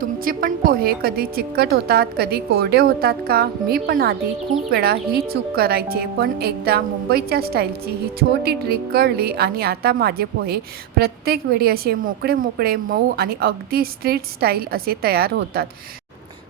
तुमचे पण पोहे कधी चिकट होतात, कधी कोरडे होतात का? मी पण आधी खूप वेळा ही चूक करायचे, पण एकदा मुंबईच्या स्टाईलची ही छोटी ट्रिक कळली आणि आता माझे पोहे प्रत्येक वेळी असे मोकळे मोकळे, मऊ आणि अगदी स्ट्रीट स्टाईल असे तयार होतात.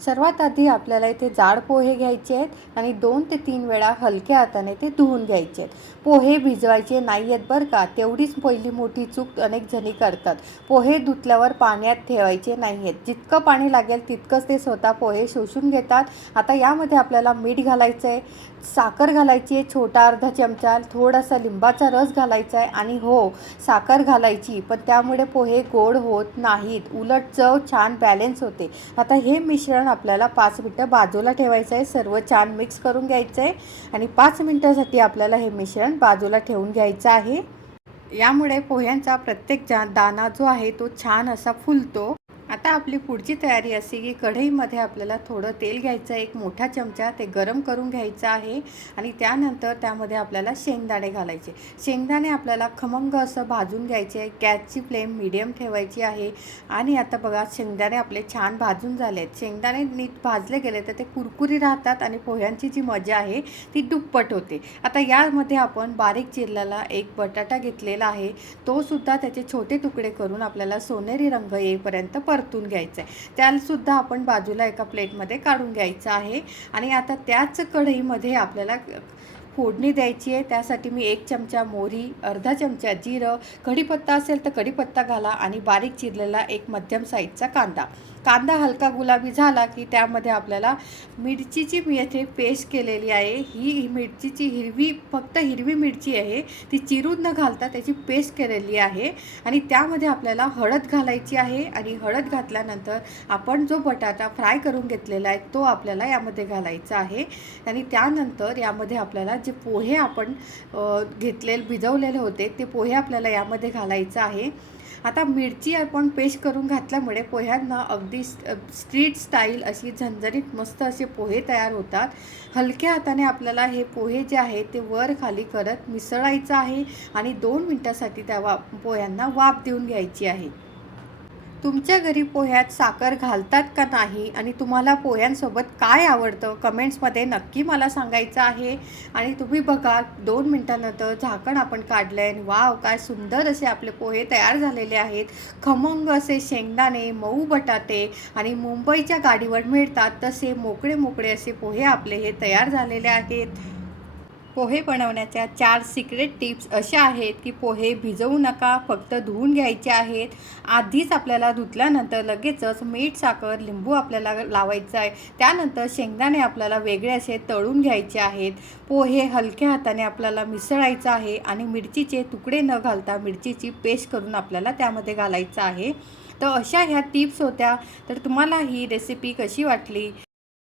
सर्वात आधी आपल्याला इथे जाड पोहे घ्यायचे आहेत आणि 2 ते 3 वेळा हलक्या हाताने ते धुवून घ्यायचे आहेत. पोहे भिजवायचे नाही आहेत बरं का, तेवढीच पहिली मोठी चूक अनेक जणी करतात. पोहे धुतल्यावर पाण्यात ठेवायचे नाही आहेत. जितकं पाणी लागेल तितकंच ते स्वतः पोहे शोषून घेतात. आता यामध्ये आपल्याला मीठ घालायचं आहे, साखर घालायची आहे छोटा अर्धा चमचा, थोडासा लिंबाचा रस घालायचा आहे आणि हो, साखर घालायची, पण त्यामुळे पोहे गोड होत नाहीत, उलट चव छान बॅलन्स होते. आता हे मिश्रण आपल्याला 5 मिनटं बाजूला ठेवायचं आहे. सर्व छान मिक्स करून घ्यायचं आहे आणि 5 मिनटासाठी आपल्याला हे मिश्रण बाजूला ठेवून घ्यायचं आहे. यामुळे पोह्यांचा प्रत्येक दाणा जो आहे तो छान असा फुलतो. आता आपली पुढची तयारी अशी की कढईमध्ये आपल्याला थोडं तेल घ्यायचं आहे, एक मोठा चमचा ते गरम करून घ्यायचं आहे आणि त्यानंतर त्यामध्ये आपल्याला शेंगदाणे घालायचे. शेंगदाणे आपल्याला खमंग असं भाजून घ्यायचे आहे. गॅसची फ्लेम मीडियम ठेवायची आहे आणि आता बघा शेंगदाणे आपले छान भाजून झाले आहेत. शेंगदाणे नीट भाजले गेले तर ते कुरकुरी राहतात आणि पोह्यांची जी मजा आहे ती दुप्पट होते. आता यामध्ये आपण बारीक चिरलेला एक बटाटा घेतलेला आहे, तो सुद्धा त्याचे छोटे तुकडे करून आपल्याला सोनेरी रंग येईपर्यंत परतून घ्यायचं आहे. त्यालासुद्धा आपण बाजूला एका प्लेटमध्ये काढून घ्यायचं आहे आणि आता त्याच कढईमध्ये आपल्याला फोडणी द्यायची आहे. त्यासाठी मी 1 चमचा मोहरी, अर्धा चमचा जिरं, कढीपत्ता असेल तर कढीपत्ता घाला आणि बारीक चिरलेला एक मध्यम साईजचा कांदा. कांदा हलका गुलाबी झाला की त्यामध्ये आपल्याला मिरचीची मी येथे पेस्ट केलेली आहे. ही मिरचीची फक्त हिरवी मिरची आहे, ती चिरून न घालता त्याची पेस्ट केलेली आहे आणि त्यामध्ये आपल्याला हळद घालायची आहे आणि हळद घातल्यानंतर आपण जो बटाटा फ्राय करून घेतलेला आहे तो आपल्याला यामध्ये घालायचा आहे आणि त्यानंतर यामध्ये आपल्याला जे पोहे आपण भिजवलेले होते ते पोहे आपल्याला यामध्ये घालायचं आहे. आता मिरची आपण पेस्ट करून घातल्यामुळे पोह्यांना अगदी स्ट्रीट स्टाईल अशी झणझणीत मस्त असे पोहे तयार होतात. हलक्या हाताने आपल्याला हे पोहे जे आहे ते वर खाली करत मिसळायचं आहे आणि 2 मिनटासाठी त्या पोह्यांना वाफ देऊन घ्यायची आहे. तुमच्या घरी पोह्यात साखर घालतात का नाही आणि तुम्हाला पोह्यांसोबत काय आवडतं कमेंट्समध्ये नक्की मला सांगायचं आहे. आणि तुम्ही बघा 2 मिनटानंतर झाकण आपण काढलं आहे आणि वाव काय सुंदर असे आपले पोहे तयार झालेले आहेत. खमंग असे शेंगदाणे, मऊ बटाटे आणि मुंबईच्या गाडीवर मिळतात तसे मोकळे मोकळे असे पोहे आपले हे तयार झालेले आहेत. पोहे बनवण्याच्या 4 सिक्रेट टिप्स अशा आहेत की पोहे भिजवू नका, फक्त धुवून घ्यायचे आहेत. आधीच आपल्याला धुतल्यानंतर लगेचच मीठ, साखर, लिंबू आपल्याला लावायचं आहे. त्यानंतर शेंगदाणे आपल्याला वेगळे असे तळून घ्यायचे आहेत. पोहे हलक्या हाताने आपल्याला मिसळायचं आहे आणि मिरचीचे तुकडे न घालता मिरचीची पेस्ट करून आपल्याला त्यामध्ये घालायचं आहे. तर अशा ह्या टिप्स होत्या. तर तुम्हाला ही रेसिपी कशी वाटली